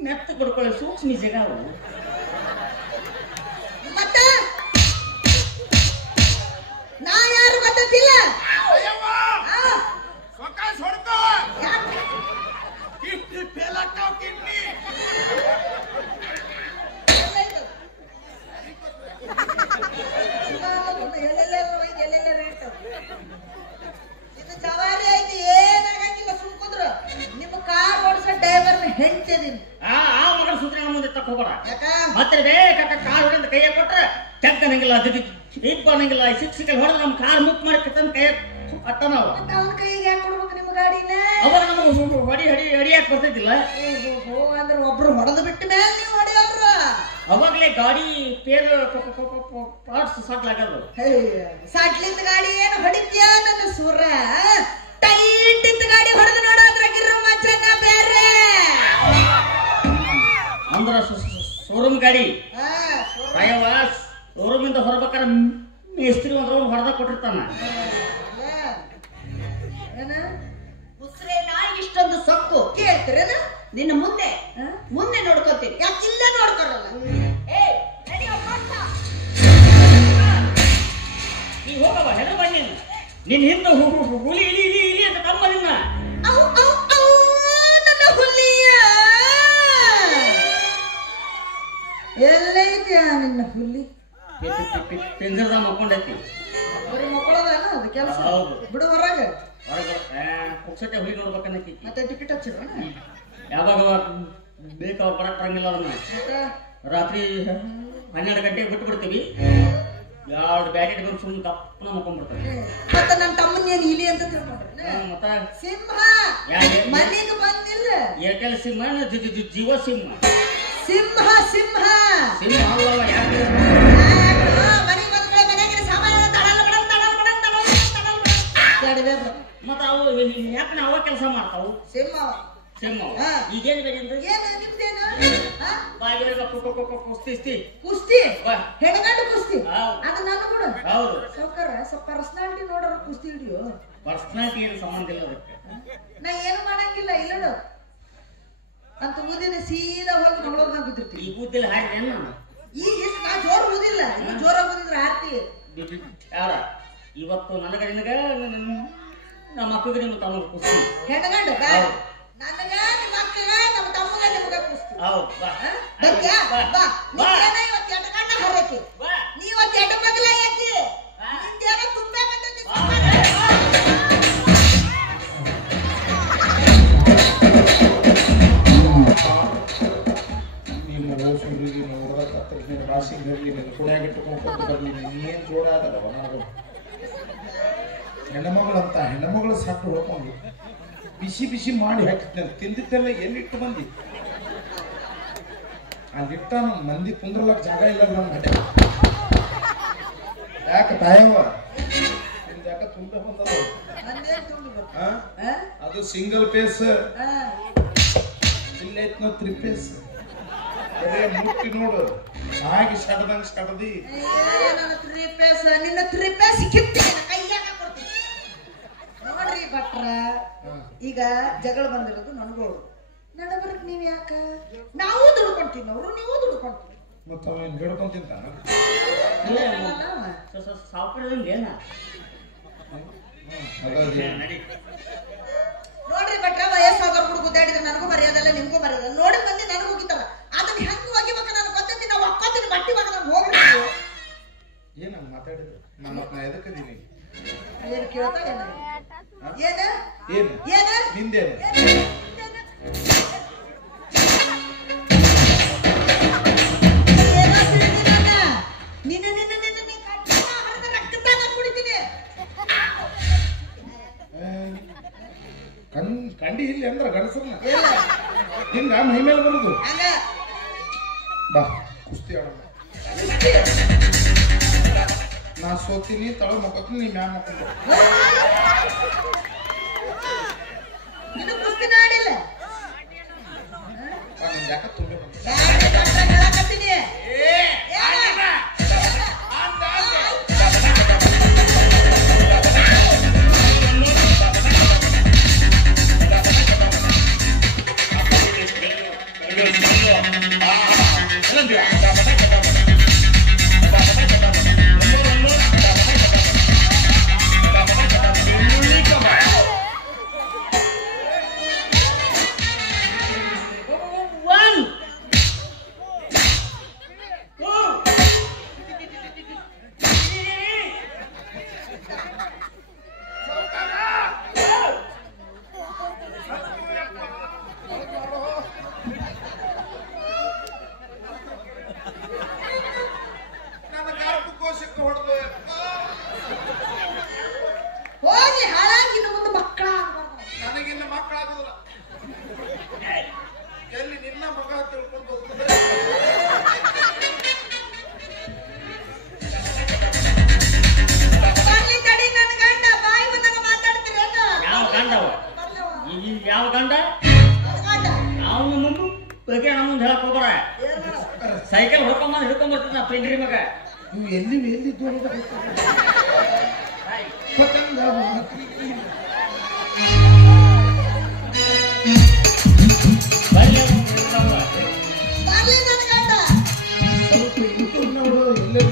ನೆತ್ತ ಕೊಡ್ಕೊಳ್ಳಿ ಸೂಕ್ಷ್ಮ ಸಿಗಾವು ಮತ್ತ ನಾ ಯಾರು ಗೊತ್ತಿಲ್ಲ ಸವಾರಿ ಐತಿ ಏನಾಗಂಗಿಲ್ಲ ಸುಮ್ಕುಂದ್ರು ನಿಮ್ಮ ಕಾರ್ ಓಡಿಸೋ ಡ್ರೈವರ್ನ ಹೆಂಡ್ತಿದೀನಿ ಆ ಮಗಳ ಸೂತ್ರ ಮುಂದೆ ತಕ್ಕ ಹೋಗೋಣ ಮತ್ತೆ ಬೇಕಾಕ ಕಾರ್ ಹೊಡೆದ ಕೈಯ ಕೊಟ್ರೆ ಚೆಕ್ ಅನ್ನಂಗಿಲ್ಲ ಇಪ್ಪ ಅನ್ನಂಗಿಲ್ಲ ಸಿಕ್ಸಿಕಲ್ ಹೊಡೆದ್ರೆ ನಮ್ಮ ಕಾರ್ ಮುಕ್ ಮಾಡಿ ಕತ್ತಂದ ಕೈಯ ಅಟ್ಟ ನಾವು ಅವನ ಕೈಗೆ ಯಾಕೆ ಕೊಡ್ಬೇಕು ನಿಮ್ಮ ಗಾಡಿನ ಅವಾಗ ನಮಗೆ ಹೊಡಿಯಾಕ ಬರ್ತೈತಿಲ್ಲ ಅಂದ್ರೆ ಒಬ್ರು ಹೊಡೆದು ಬಿಟ್ಟ ಮೇಲೆ ನೀವು ಹೊಡೆಯೋರು ಅವಾಗಲೇ ಗಾಡಿ ಪೇರು ಪಾರ್ಟ್ಸ್ ಸಾಕ್ಲಾಗದು ಸಾಟ್ಲಿಂದ ಗಾಡಿ ಏನು ಹೊಡಿತ್ಯಾ ನನ್ನ ಸುರ ಟೈಟ್ ಇದ್ದ ಗಾಡಿ ಹೊಡೆದು ನೋಡೋದ್ರಾಗಿರೋ ಮಚ್ಚನ ಬೇರೆ ಅಂದ್ರ ಶೋರೂಮ್ ಗಾಡಿ ಶೋರೂಮ್ ಇಂದ ಹೊರಬೇಕಾರೆ ಮೇಸ್ತ್ರಿ ಒಂದ್ರ ಹೊಡೆದ ಕೊಟ್ಟಿರ್ತಾನ ಉಸ್ರೆ ನಾಯಿ ಇಷ್ಟೊಂದು ಸೊಕ್ಕು ಕೇಳ್ತೀರೇನ ನಿನ್ನ ಮುಂದೆ ನೋಡ್ಕೋತೀನಿ ಯಾಕಿಲ್ಲ ನೋಡ್ಕೊರಲ್ಲ ನೀ ಹೋಗವ ಹೆಣ ಬನ್ನಿ ನಿನ್ ಹಿಂದೆ ಹುಲಿ ಇಲಿ ಇಲಿ ಇಲಿ ಅಂತ ತಮ್ಮ ನಿನ್ನ ನನ್ನ ಹುಲಿಯ ಎಲ್ಲೈತಿ ನಿನ್ನ ಹುಲಿ ಪೆಂಜರ್ದಾಗ ಮಕ್ಕೊಂಡೈತಿ ಬರೀ ಮಕ್ಕಳದಲ್ಲ ಅದು ಕೆಲಸ ಹೌದು ಬಿಡು ಹೊರಗೆ ಪುಕ್ಸಟ್ಟೆ ಹುಲಿ ನೋಡ್ಬೇಕನ್ನೈತಿ ಮತ್ತೆ ಟಿಕೆಟ್ ಹಚ್ಚಿರ ಯಾವಾಗ ಬೇಕಾವಾಗ ಬರಕ್ಕಾಗಿಲ್ಲ ಅದನ್ನ ರಾತ್ರಿ 12 ಗಂಟೆಗೆ ಬಿಟ್ಟು ಬಿಡ್ತೀವಿ ಎರಡು ಬ್ಯಾಕೆಟ್ ಬಂದು ಸುಮ್ಮನೆ ದಪ್ಪನ ಮಕ್ಕೊಂಡ್ಬಿಡ್ತಾರೆ ಮತ್ತೆ ನನ್ನ ತಮ್ಮನ ಏನು ಇಲಿ ಅಂತ ತಿಳ್ಕೊಂಡ್ರೆ ಮತ್ತ ಸಿಂಹ ಮನೆಗೆ ಬಂದಿಲ್ಲ ಏರ್ಟೆಲ್ ಸಿಮ್ ಜಿಯೋ ಸಿಮ್ ಸಿಂಹ ಸಿಂಹ ಸಿಮ್ ಅಲ್ಲವ ಯಾಕೆ ಮನೆಗೆ ಬಂದ್ರೆ ಮನೆಗೆ ಸಾಮಾನ್ಯ ಮತ್ತ ಅವು ಯಾಕೆ ಅವ ಕೆಲಸ ಮಾಡ್ತಾವು ಸಿಂಹ ಸಿಮ್ ಈಗೇನು ಬೇರೆ ಏನು ನಿಮ್ದೇನು ಬಾಗಿಲಾಗ ಕುಸ್ತಿ ಕುಸ್ತಿ ಹೆಣಗಂಡು ಕುಸ್ತಿ ಅದು ನಾನು ಕೂಡ ಹೌದು ಸೌಕರ ಸ್ವಲ್ಪ ಪರ್ಸನಾಲಿಟಿ ನೋಡೋರು ಕುಸ್ತಿ ಹಿಡಿಯೋ ಪರ್ಸನಾಲಿಟಿ ಏನು ಸಂಬಂಧ ಇಲ್ಲ ಅದಕ್ಕೆ ನಾ ಏನು ಮಾಡಂಗಿಲ್ಲ ಇಲ್ಲ ಅಂತ ಊದಿನ ಸೀದಾ ಹೋಗಿ ಮಂಗಳೂರ್ನಾಗ ಬಿದ್ದಿರ್ತೀವಿ ಈ ಕೂದಲು ಹಾಕಿ ಈಗ ನಾ ಜೋರ್ ಊದಿಲ್ಲ ಇನ್ನು ಜೋರಾಗಿ ಊದಿದ್ರೆ ಆರ್ತಿ ಯಾರ ಇವತ್ತು ನನಗ ನಿನಗ ನಮ್ಮ ಅಕ್ಕಗೆ ನಿಮ್ಮ ತಮ್ಮ ಕುಸ್ತಿ ಹೆಣಗಂಡು ನನಗ ನಿಮ್ಮ ಅಕ್ಕಗ ನಮ್ಮ ತಮ್ಮಗ ನಿಮಗ ಕುಸ್ತಿ ಹೌದು ಬಾ ಬರ್ತ್ಯಾ ಬಾ ನೀವೇನ ಇವತ್ತು ಎಡಗಣ್ಣ ಹರಕಿ ನೀವತ್ತು ಎಡ ಮಗಲ ಯಾಕಿ ನಿಂದೇನೋ ತುಂಬೆ ಬಂದೈತಿ ನಿಮ್ಮ ಓಸುರಿಗೆ ನೋಡ್ದಕ್ಕ ನಿನ್ನ ರಾಸಿಗೆ ಬರಲಿ ನಿನ್ನ ಕುಣಿಯಾಗಿಟ್ಟುಕೊಂಡು ಬರಲಿ ನೀನು ಜೋಡ ಆಗಲ್ಲವ ನನಗೆ ಹೆಣ್ಣಮಗಳಂತ ಹೆಣ್ಣಮಗಳು ಸಾಕು ಹೊಡ್ಕೊಂಡು ಬಿಸಿ ಬಿಸಿ ಮಾಡಿ ಹಾಕಿದ್ದೆ ತಿಂದಿದ್ದೆಲ್ಲ ಎಲ್ಲಿಟ್ಟು ಬಂದಿ ಅಲ್ಲಿಟ್ಟ ನಮ್ಮ ಮಂದಿ ಕುಂದ್ರಲಕ್ಕೆ ಜಾಗ ಇಲ್ಲ ನಮ್ಮ ಮನೆ ಯಾಕೆ ತಾಯವ್ವ ಯಾಕ ತುಂಬ ಬಂದದ ಅದು ಸಿಂಗಲ್ ಪೇಸ್ ಇಲ್ಲೈತ್ ನಾವು 3 ಪೇಸ್ ಮುಟ್ಟಿ ನೋಡು ಹಾಗೆ ಸಡದಂಗ ಸಡದಿ ನನ್ನ 3 ಪೇಸ್ ನಿನ್ನ 3 ಪೇಸ್ ಕಿತ್ತಿ ಕೈಯಾಗ ಕೊಡ್ತೀನಿ ನೋಡ್ರಿ ಭಟ್ರ ಈಗ ಜಗಳ ಬಂದಿರೋದು ನನಗೂ ನಡಬರಕ್ ನೀವ್ ಯಾಕ ನಾವು ದುಡ್ಕೊಂತೀವಿ ಅವರು ನೀವು ದುಡ್ಕೊಂತೀವಿ ಮತ್ತ ಅವನ್ ಬೇಡ್ಕೊಂಡ್ ತಿಂತಾನ ಸಾವುಕಾರದಂಗೇನ ನೋಡ್ರಿ ಭಟ್ರ ವಯಸ್ಸಾದವ್ರು ಕೂಡ ಗುದ್ದಾಡಿದ್ರೆ ನನಗೂ ಮರ್ಯಾದಲ್ಲ ನಿಮ್ಗೂ ಮರ್ಯಾದಲ್ಲ ನೋಡಿ ಬಂದು ನನಗೂ ಹೋಗಿತಾರ ಅದನ್ನ ಹೆಂಗ್ ಒಗಿಬೇಕ ನನಗೆ ಗೊತ್ತೈತಿ ನಾವು ಒಕ್ಕೋತೀನಿ ಬಟ್ಟಿ ಮಗ ನಾನು ಹೋಗ್ರಿ ಏನ ಮಾತಾಡಿದ್ರು ನಾ ಎದಕ್ಕದೀನಿ ಏನ್ ಕೇಳ್ತಾ ಏನ ಏನು ಏನ ನಿಂದೇನು ಕಂಡಿ ಇಲ್ಲಿ ಅಂದ್ರ ಗಣಸನ್ನ ಹಿಂಗ ಮೈ ಮೇಲೆ ಬರುದು ಬಾ ಕುಸ್ತಿ ಆಡೋಣ ನಾ ಸೋತೀನಿ ತಳ ಮಕ್ಕೋತೀನಿ ನೀ ಮ್ಯಾಲ ಮಕ್ಕೊಂಡು ಕುಸ್ತಿ ನಾಡಿಲ್ಲ ನಿನ್ ಯಾಕ ತುಂಬೆ ಬಂದ ಹೋಗಿ ಹಾಳಾಗಿ ಇನ್ನು ಮುಂದೆ ಮಕ್ಕಳ ನನಗಿನ್ನ ಮಕ್ಕಳಾಗುದಿಲ್ಲ ಎಲ್ಲಿ ನಿನ್ನ ಮಗ ತಿಳ್ಕೊಂಡು ಹೋಗ್ತದೆ ಬರ್ಲಿ ತಡಿ ನನ್ನ ಗಂಡ ಬಾಯಿ ಬಂದಾಗ ಮಾತಾಡ್ತೀರೇನು ಯಾವ ಗಂಡವ ಈ ಯಾವ ಗಂಡ ಅವನು ಬಗ್ಗೆ ನಮ್ಮಂದು ಹೇಳಕ್ ಹೋಗ್ಬಾರ ಸೈಕಲ್ ಹಿಡ್ಕೊಂಬರ್ತೀನಿ ಪಿಂಡ್ರಿ ಮಗ ನೀವು ಎಲ್ಲಿದ್ದು ಅನ್ನೋದು ಪತಂಗ ಬರ್ಲಿ ನನ್ನ ಗಂಡ ಸ್ವಲ್ಪ ಯೂಟ್ಯೂಬ್ ನೋಡು ಎಲ್ಲೇ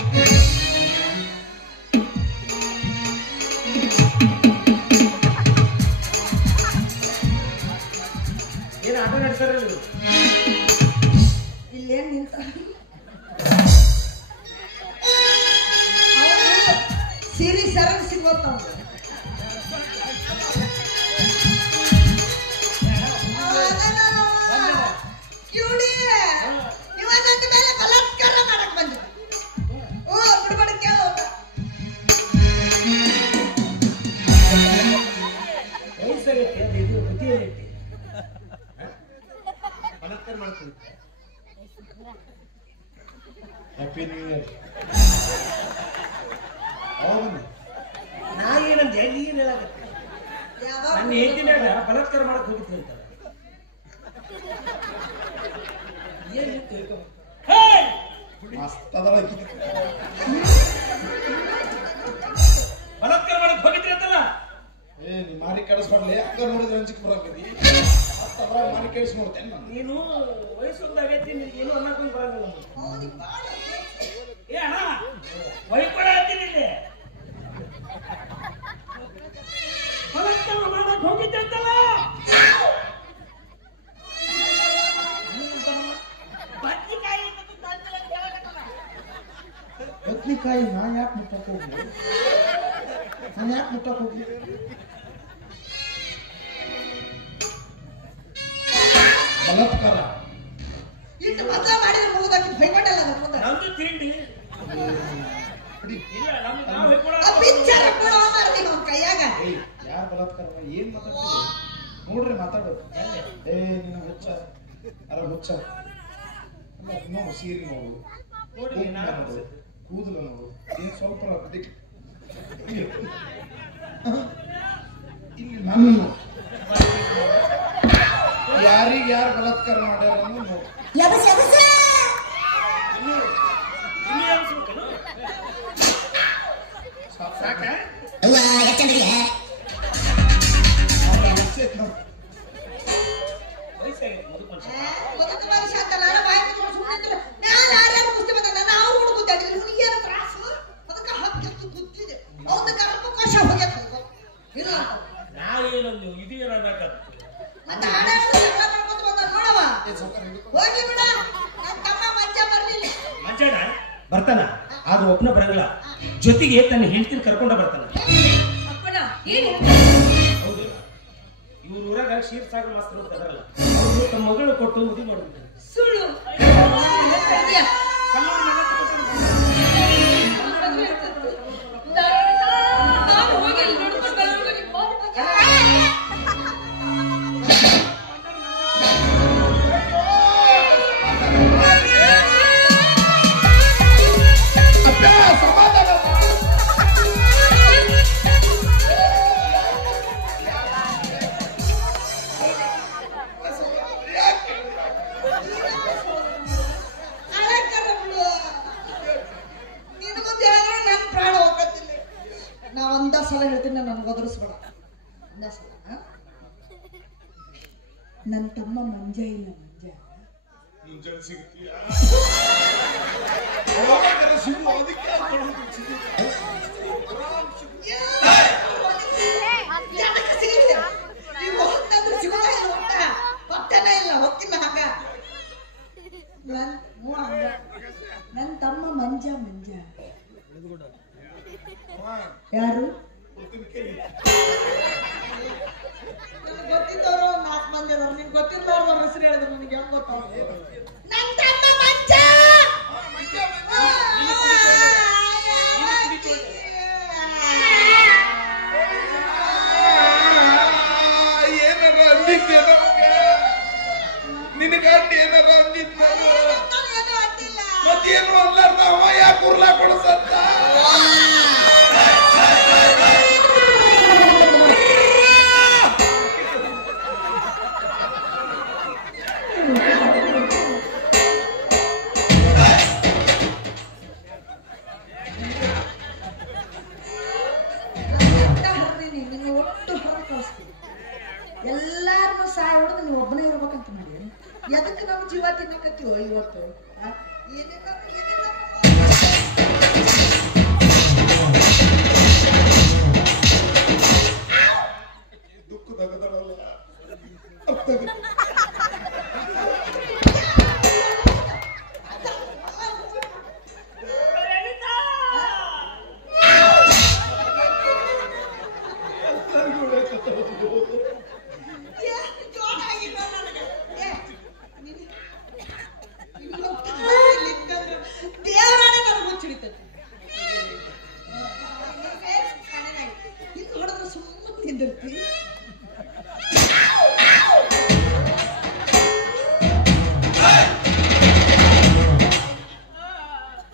ಏನು ಆಟ ನಡೆಸ್ತಾರ ಇಲ್ಲೇನ್ ನಿಂತ ಸಿರಿ ಸರನ್ ಸಿಗೋತಾವ ಕಿವುಡಿ ಇವತ್ತೊಂದು ಮೇಲೆ ಬಲಾತ್ಕಾರ ಮಾಡಕ್ ಬಂದ್ರು ಓ ಬಿಡ್ಬಡಕ್ಕೆ ಹ್ಯಾಪಿ ನ್ಯೂ ಇಯರ್ ಹೌದು ನಾ ಏನಂದೆ ನೀನ್ ಹೇಳಾಗತ್ತೆ ನನ್ನ ಹೆಂಡಿನಾಗ ಬಲಾತ್ಕಾರ ಮಾಡಕ್ ಹೋಗಿತ್ತು ಅಂತ ಏನಿತ್ತು ಮಸ್ತ್ ಅದಳಕಿ ಬಲಾತ್ಕಾರ ಮಾಡಕ್ ಹೋಗಿದ್ರಿ ಅಂತಲ್ಲ ಏ ನೀ ಮಾರಿ ಕೆಡಿಸ್ಬಾರ್ಲಿ ಅಕ್ಕ ನೋಡಿದ್ರೆ ಅಂಜಿಕ್ ಬರಾಕದಿ ಮತ್ತ ಅದ್ರಾಗ ಮಾರಿ ಕೆಡಿಸ್ ನೋಡ್ತೇನೆ ನಾನು ನೀನು ವಯಸ್ಸೊಂದಾಗೈತಿ ಏನು ಅನ್ನಕೊಂಡ್ ಬರಂಗಿಲ್ಲ ಏ ಅಣ್ಣ ವೈಕೊಡ ಅಂತೀನಿ ಇಲ್ಲಿ ಬಲಾತ್ಕಾರ ಮಾಡಕ್ ಹೋಗಿದ್ದೆ ಅಂತಲ್ಲ ಬದ್ನಿಕಾಯಿ ನಾನು ಯಾಕೆ ಮುಟ್ಟಕ್ ಹೋಗ್ಲಿ ನಾನು ಯಾಕೆ ಮುಟ್ಟಕ್ ಹೋಗ್ಲಿ ಬಲಾತ್ಕಾರ ಇಟ್ಟು ಮದ್ವೆ ಮಾಡಿದ್ರೆ ಮುಗಿದಾಕಿ ಭಯಪಟ್ಟಲ್ಲ ನನ್ನ ಮುಂದೆ ನಮ್ದು ತಿಂಡಿ ಇಲ್ಲ ನಮ್ದು ನಾವು ವೈಕೊಡ ಆ ಪಿಕ್ಚರ್ ಕೂಡ ಮಾರ್ತೀನಿ ಅವ್ನ ಕೈಯಾಗ ಯಾರು ಬಲಾತ್ಕಾರ ಏನ್ ಮಾತಾಡ್ತೀವಿ ನೋಡ್ರಿ ಮಾತಾಡೋದು ಏ ನಿನ್ನ ಹುಚ್ಚ ಅರ ಹುಚ್ಚ ನೋಡು ಸೀರೆ ನೋಡು ನೋಡಿ ನಾನು ಕೂದಲ ನೋಡು ಏನ್ ಸ್ವಲ್ಪ ಇಲ್ಲಿ ನನ್ನ ಯಾರಿಗೆ ಯಾರು ಬಲಾತ್ಕಾರ ಮಾಡ್ಯಾರ ಅನ್ನೋದು ನೋಡು ಸಾಕ ವಯಸ್ಸಾಗೈತೆ ಮುದುಕ ಮನುಷ್ಯ ಮುದುಕ ಮನುಷ್ಯ ಅಂತ ನಾನು ಬಾಯಿ ಮುಚ್ಕೊಂಡು ಸುಮ್ಮನೆ ಇದ್ರೆ ನಾನು ಯಾರ್ಯಾರು ಕುಸ್ತಿ ಬಂದ ನಾವು ಹುಡುಗ ಗೊತ್ತಾಗಿಲ್ಲ ಇವನಿಗೆ ಏನು ತ್ರಾಸು ಅದಕ್ಕೆ ಹಕ್ಕಿತ್ತು ಗೊತ್ತಿದೆ ಅವನ ಗರ್ಭಕೋಶ ಹೋಗ್ಯದ ಇಲ್ಲ ನಾವೇನಂದು ಇದು ಏನಾಗತ್ತ ಮತ್ತೆ ಹಾಡಾಡ್ಕೊಂಡು ಜಗಳ ಮಾಡ್ಕೊಂಡು ಬಂದ ನೋಡವ ಹೋಗಿ ಬಿಡ ನನ್ನ ತಮ್ಮ ಮಂಜ ಬರ್ಲಿಲ್ಲ ಮಂಜಣ್ಣ ಬರ್ತಾನ ಆದ್ರೂ ಒಬ್ಬನ ಬರಂಗಿಲ್ಲ ಜೊತೆಗೆ ತನ್ನ ಹೆಂಡತಿನ ಕರ್ಕೊಂಡ ಬರ್ತಾನ ಅಪ್ಪಣ ಏನು ಹೌದು ಇವ್ರ ಊರಾಗ ಕ್ಷೀರ್ ಸಾಗರ ಮಾಸ್ತರ್ ಅಂತ ಅದರಲ್ಲ ಅವರು ತಮ್ಮ ಮಗಳು ಕೊಟ್ಟು ಮದುವೆ ಮಾಡ್ಬಿಟ್ಟಾರೆ ಸುಳ್ಳು ಕಲ್ಲೂರು ಮನೆ ಕೊಟ್ಟು ನಾನು ಹೋಗಿ ಅಲ್ಲಿ ನೋಡ್ಕೊಂಡು ಬರೋದು ನಿಮ್ಮ ನಾ ಒಂದ ಸಲ ಹೇಳ್ತೀನಿ ನನ್ಗೆ ಒದರಿಸ್ಬೇಡ ಒಂದ ಸಲ ನನ್ನ ತಮ್ಮ ಮಂಜ ಇಲ್ಲ ಮಂಜ ಮುಂಜಾನೆ ಸಿಗ್ತೀಯ ಸಿಗು ಅದಕ್ಕೆ ನೀವು ಹೊತ್ತಾದ್ರೂ ಸಿಗೋದೇ ಇಲ್ಲ ಊಟ ಹೊಟ್ಟೆನೇ ಇಲ್ಲ ಹೊತ್ತಿನ ಹಂಗ ನನ್ ತಮ್ಮ ಮಂಜ ಯಾರು ಗೊತ್ತಿದ್ದವರು 4 ಮಂದಿ ಅದಾರ ನಿನ್ ಗೊತ್ತಿರ್ಲಾರ್ದವ್ರ ಹೆಸರು ಹೇಳಿದ್ರು ನನಗೆ ಹೆಂಗ್ ಗೊತ್ತಾವ ನನ್ ತಮ್ಮ ಮಂಜ ಏನಾರ ಅಂದಿದ್ದೆ ನಿನಗ ಏನಾರ ಅಂದಿದ್ದ ಮತ್ತೇನು ಅಲ್ಲಾರ್ದ ಅವ ಯಾಕೆ ಉರ್ಲಾ ಕೊಡ್ಸತ್ತ ಎಲ್ಲಾರನ್ನು ಸಾಯ ಹೊಡೆದು ನೀವು ಒಬ್ಬನೇ ಇರ್ಬೇಕಂತ ಮಾಡಿ ಎದಕ್ಕೆ ನಾವು ಜೀವ ತಿನ್ನಕತ್ತೀವೋ ಇವತ್ತು ದುಃಖದಾಗದಳಲ್ಲ ದೇವರಾಣೆ ನನಗೆ ಮುಚ್ಚಿಡಿತೈತಿ ಹಿಂಗ್ ಹೊಡೆದ್ರೆ ಸುಮ್ಮನೆ ನಿಂದಿರ್ತಿ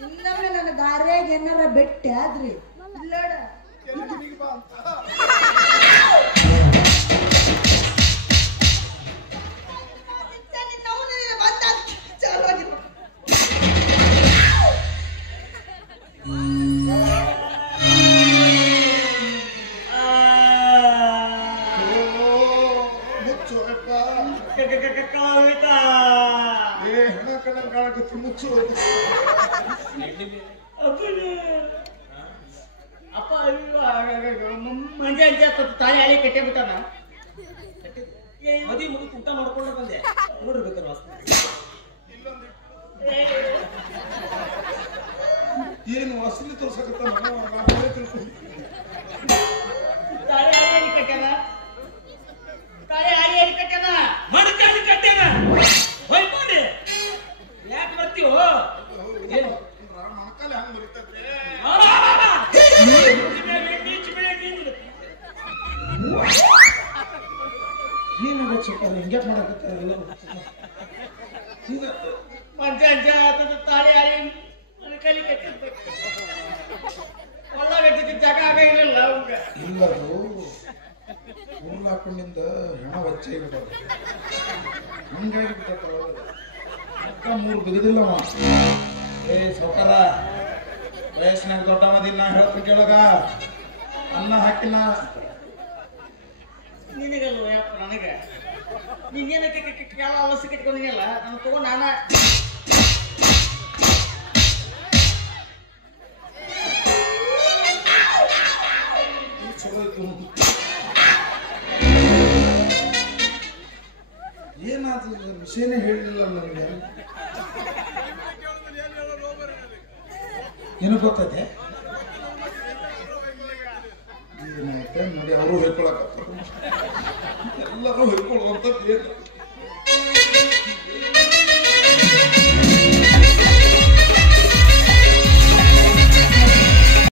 ಇನ್ನೊಮ್ಮೆ ನನ್ನ ದಾರ್ಯಾಗ ಏನಾರ ಬೆಟ್ಟಿ ಆದ್ರಿ ಇಲ್ಲೋಡ ಮುಚ್ಚು ಅಪ್ಪ ಮಂಜ ತಾಳಿ ಹಳಿ ಕಟ್ಟೆ ಬಿಟ್ಟಾನ ಮದಿ ಮುಗಿ ಊಟ ಮಾಡ್ಕೊಂಡು ಬಂದೆ ನೋಡ್ಬೇಕಾದ್ರೆ ವಾಸನೆ ಏನು ಅಸಲಿ ತೋರ್ಸಕತ್ತ ತಾಳಿ ಹಳಿ ಕಟ್ಟಾನ ತಾಳಿ ಹಳಿ ಕಟ್ಟಾನ ಮಡಕಾಡಿ ಕಟ್ಟೇನ ಹೋಯ್ತಾರೆ ಯಾಕೆ ಬರ್ತೀವೋ ಏನು ಮೊಣಕಾಲ ಹಂಗ ಬರೀತೈತೆ ಏನಾಗ ಚಿಕ್ಕ ಹಿಂಗೆ ಮಾಡಕತ್ತ ಮಂಜ ತಾಳಿ ಹಳಿ ಕಲಿ ಕಟ್ಟಿರ್ಬೇಕು ಒಳ್ಳ ವ್ಯಕ್ತಿ ಜಾಗ ಆಗಿರಲಿಲ್ಲ ಅವಾಗ ಇಲ್ಲದು ಉರುಳು ಹಾಕೊಂಡಿಂದ ಹೆಣ ವಚ್ಚೆ ಬಿಟ್ಟದ ಹಂಗಾಗಿ ಬಿಟ್ಟ ಅಕ್ಕ 3 ಬಿಗಿದಿಲ್ಲವ ಏ ಸೌಕಾರ ವಯಸ್ಸಿನಾಗ ದೊಡ್ಡ ಮದಿನ ನಾ ಹೇಳ್ತೀನಿ ಕೇಳಗ ಅನ್ನ ಹಾಕಿನ ನಿನಗಲ್ವ ಯಪ್ಪ ನನಗೆ ನಿಂಗೇನಕ್ಕೆ ಕೇಳ ಅವಶ್ಯ ಕಟ್ಕೊಂಡಿಲ್ಲ ನಾನು ತಗೊಂಡು ನಾನ ಚಲೋ ಇತ್ತು ಏನಾದ್ರು ವಿಷಯನೇ ಹೇಳಲಿಲ್ಲ ನನಗೆ ಏನು ಗೊತ್ತೈತೆ ಏನಾಯ್ತೆ ನೋಡಿ ಅವರು ಹೇಳ್ಕೊಳಕತ್ತ ಎಲ್ಲರೂ ಹೇಳ್ಕೊಳ್ಳುವಂತ ಏನು